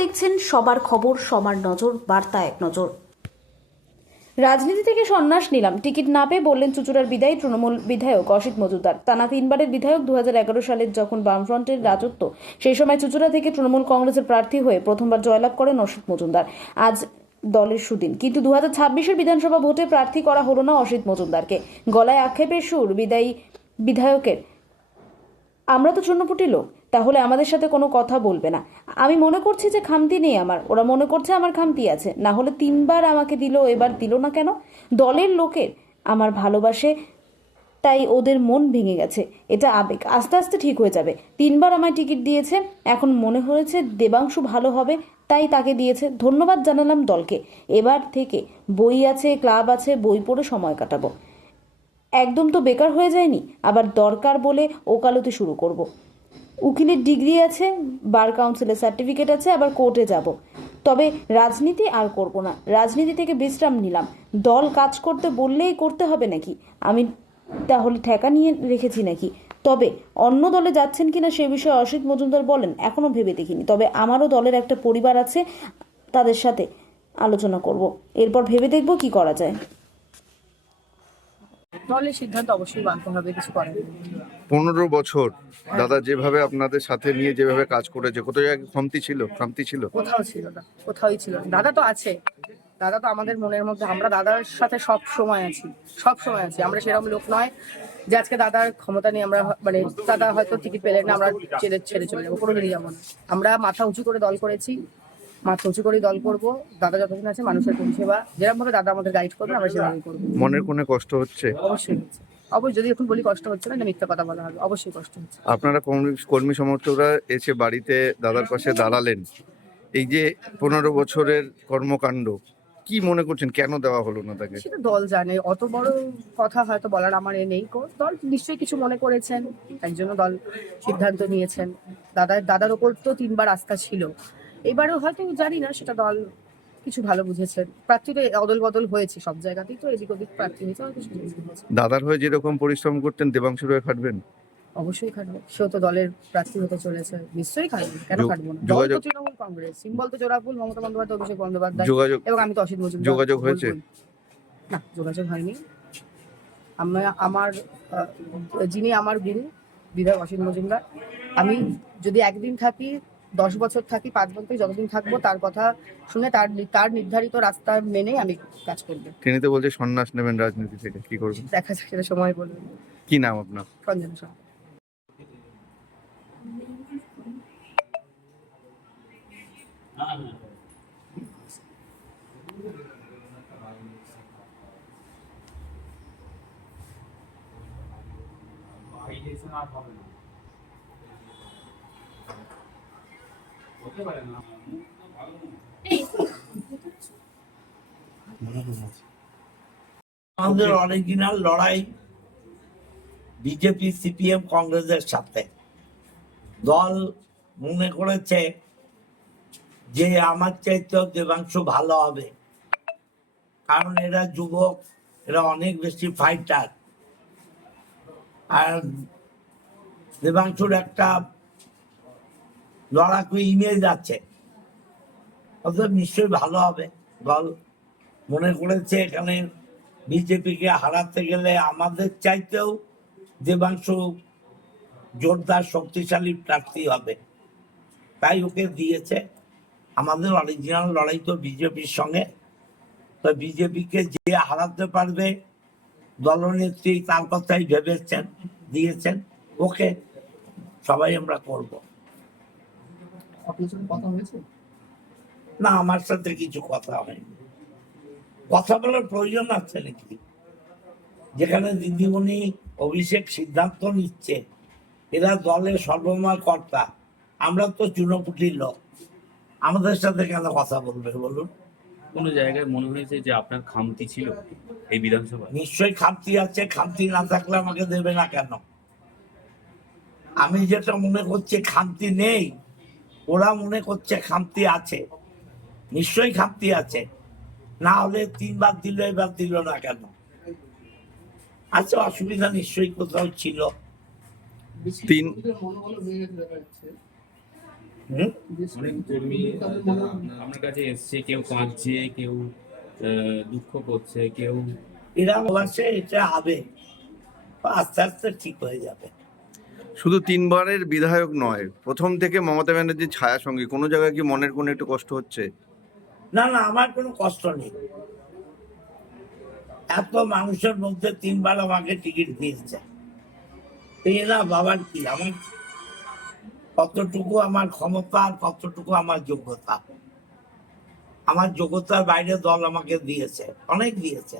দেখছেন সবার খবর, সবার নজর, বার্তা এক নজর। রাজনীতি থেকে সন্ন্যাস নিলাম, টিকিট না পেয়ে বললেন চুঁচুড়ার বিদায়ী তৃণমূল বিধায়ক অসিত মজুমদার। টানা 3বারের বিধায়ক। 2011 সালের যখন বামফ্রন্টের রাজত্ব, সেই সময় চুঁচুড়া থেকে তৃণমূল কংগ্রেসের প্রার্থী হয়ে প্রথমবার জয়লাভ করেন অসিত মজুমদার। আজ দলের সুদিন, কিন্তু 2026-এর বিধানসভা ভোটে প্রার্থী করা হলো না অসিত মজুমদারকে। গলায় আক্ষেপের সুর বিদায়ী বিধায়কের। আমরা তো চূর্ণপুটি লোক, তাহলে আমাদের সাথে কোনো কথা বলবে না। আমি মনে করছি যে খামতি নেই আমার, ওরা মনে করছে আমার খামতি আছে। না হলে 3বার আমাকে দিল, এবার দিল না কেন? দলের লোকের আমার ভালোবাসে, তাই ওদের মন ভেঙে গেছে। এটা আবেগ, আস্তে আস্তে ঠিক হয়ে যাবে। 3বার আমায় টিকিট দিয়েছে, এখন মনে হয়েছে দেবাংশু ভালো হবে, তাই তাকে দিয়েছে। ধন্যবাদ জানালাম দলকে। এবার থেকে বই আছে, ক্লাব আছে, বই পড়ে সময় কাটাবো। একদম তো বেকার হয়ে যায়নি, আবার দরকার বলে ওকালতি শুরু করব। উকিলের ডিগ্রি আছে, বার কাউন্সিলের সার্টিফিকেট আছে, আবার কোর্টে যাব। তবে রাজনীতি আর করব না, রাজনীতি থেকে বিশ্রাম নিলাম। দল কাজ করতে বললেই করতে হবে নাকি? আমি তাহলে ঠেকা নিয়ে রেখেছি নাকি? তবে অন্য দলে যাচ্ছেন কিনা সে বিষয়ে অসিত মজুমদার বলেন, এখনো ভেবে দেখিনি। তবে আমারও দলের একটা পরিবার আছে, তাদের সাথে আলোচনা করব, এরপর ভেবে দেখব কি করা যায়। দলের সিদ্ধান্ত অবশ্যই মানতে হবে, কিছু করার নেই। 15 বছর দাদা যেভাবে আপনাদের সাথে নিয়ে যেভাবে কাজ করেছে, কোথাও জায়গায় খামতি ছিল? কোথাও ছিল না, কোথাওই ছিল না। দাদা তো আছে, দাদা তো আমাদের মনের মধ্যে। আমরা দাদার সাথে সব সময় আছি, সব সময় আছি। আমরা সেরকম লোক নয় যে আজকে দাদার ক্ষমতা নিয়ে আমরা মানে দাদা হয়তো টিকিট পেলেন না, আমরা ছেড়ে চলে যাবো। কোনোদিনই যাবো না। আমরা মাথা উঁচু করে দল করেছি, মাথা উঁচু করেই দল করবো। দাদা যতদিন আছে মানুষের পরিষেবা, যেরকম ভাবে দাদা আমাদের গাইড করবে আমরা সেভাবেই করবো। মনের কোনো কষ্ট হচ্ছে? অবশ্যই হচ্ছে, অবশ্যই। যদি এখন বলি কষ্ট হচ্ছে না, মিথ্যা কথা বলা হবে, অবশ্যই কষ্ট হচ্ছে। আপনারা কর্মী সমর্থকরা এসে বাড়িতে দাদার পাশে দাঁড়ালেন, এই যে 15 বছরের কর্মকাণ্ড, কি মনে করছেন কেন দেওয়া হলো না তাকে? সেটা দল জানে, অত বড় কথা হয়তো বলার আমার নেই। দল নিশ্চয়ই কিছু মনে করেছেন, তাই জন্য দল সিদ্ধান্ত নিয়েছেন। দাদার ওপর তো 3বার আস্থা ছিল, এবারেও হয়তো জানি না, সেটা দল কিছু ভালো বুঝেছেন। প্রার্থী তো অদল বদল হয়েছে সব জায়গাতেই, তো এদিক ওদিক প্রার্থী হয়েছে, হয়তো কিছু বুঝেছে। দাদার হয়ে যেরকম পরিশ্রম করতেন দেবাংশুর হয়ে খাটবেন? অবশ্যই খাটবো, সেও তো দলের প্রার্থী হতে চলেছে, নিশ্চয়ই খাটবো, কেন খাটবো না? দল তো তৃণমূল কংগ্রেস, সিম্বল তো জোড়াফুল, মমতা বন্দ্যোপাধ্যায়, অভিষেক বন্দ্যোপাধ্যায়, এবং আমি তো অসিত মজুমদার। যোগাযোগ হয়েছে? না, যোগাযোগ হয়নি। আমার যিনি আমার গুরু বিধায়ক অসিত মজুমদার, আমি যদি একদিন থাকি, 10 বছর থাকি, 5 বছর থাকি, যতদিন থাকবো তার কথা শুনে, তার নির্ধারিত রাস্তা মেনে আমি কাজ করবো। তিনি তো বলছে সন্ন্যাস নেবেন রাজনীতি থেকে, কি করবেন? দেখা যাক, সেটা সময় বলবে। কি নাম আপনার? রঞ্জনা সরকার। আমাদের অরিজিনাল লড়াই বিজেপি, সিপিএম, কংগ্রেসের সাথে। দল মনে করেছে যে আমার চাইতেও দেবাংশু ভালো হবে, কারণ এরা যুবক, এরা অনেক বেশি ফাইটার। আর দেবাংশুর একটা লড়াকু ইমেজ আছে, অতএব নিশ্চয়ই ভালো হবে। দল মনে করেছে এখানে বিজেপিকে হারাতে গেলে আমাদের চাইতেও দেবাংশু জোরদার শক্তিশালী প্রার্থী হবে, তাই ওকে দিয়েছে। আমাদের অরিজিনাল লড়াই তো বিজেপির সঙ্গে, তো বিজেপিকে যে হারাতে পারবে দলনেত্রী তার কথাই ভেবেছেন, দিয়েছেন ওকে। সবাই আমরা করব। না, আমার সাথে কিছু কথা হয়নি। কথা বলার প্রয়োজন আছে নাকি? যেখানে দিদিমণি অভিষেক সিদ্ধান্ত নিচ্ছে, এরা দলের সর্বময় কর্তা, আমরা তো চুনোপুটির লোক, আমাদের সাথে কেন কথা বলবে বলুন? কোনো জায়গায় মনে হয়েছে যে আপনার খামতি ছিল এই বিধানসভায়? নিশ্চয়ই খামতি আছে, খামতি না থাকলে আমাকে দেবে না কেন? আমি যেটা মনে করছি খামতি নেই, ওরা মনে করছে খামতি আছে। নিশ্চয়ই খামতি আছে, না হলে 3বার দিল, এবার দিল না কেন? আচ্ছা, অসুবিধা নিশ্চয়ই কোথাও ছিল। হুম? অনেক কর্মী যারা আপনার কাছে এসছে, কেউ কাঁদছে, কেউ দুঃখ করছে, কেউ এরা বসে, এটা হবে, আস্তে আস্তে ঠিক হয়ে যাবে। শুধু তিনবারের বিধায়ক নয়, প্রথম থেকে মমতা ব্যানার্জির ছায়া সঙ্গে কোনো জায়গায় কি মনের কোনো একটু কষ্ট হচ্ছে? না না, আমার কোনো কষ্ট নেই। এত মানুষের মধ্যে 3বার আমাকে টিকিট দিয়েছে, এই না বাবার কি, আমার কতটুকু আমার ক্ষমতা আর কতটুকু আমার যোগ্যতা। আমার যোগ্যতার বাইরে দল আমাকে দিয়েছে, অনেক দিয়েছে,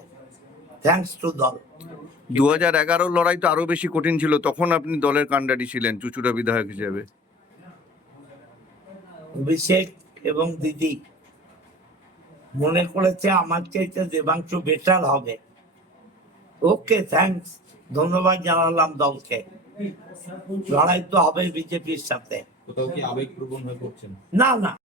থ্যাঙ্কস টু দল। 2011 লড়াই তো আরো বেশি কঠিন ছিল, তখন আপনি দলের কাণ্ডারি ছিলেন চুঁচুড়া বিধায়ক হিসেবে। অভিষেক এবং দিদি মনে করেছে আমার চাইতে দেবাংশু বেটার হবে। ওকে, থ্যাঙ্কস, ধন্যবাদ জানালাম দলকে। লড়াই তো হবে বিজেপির সাথে। কোথাও কি আবেগপ্রবণ হয়ে পড়ছেন? না না,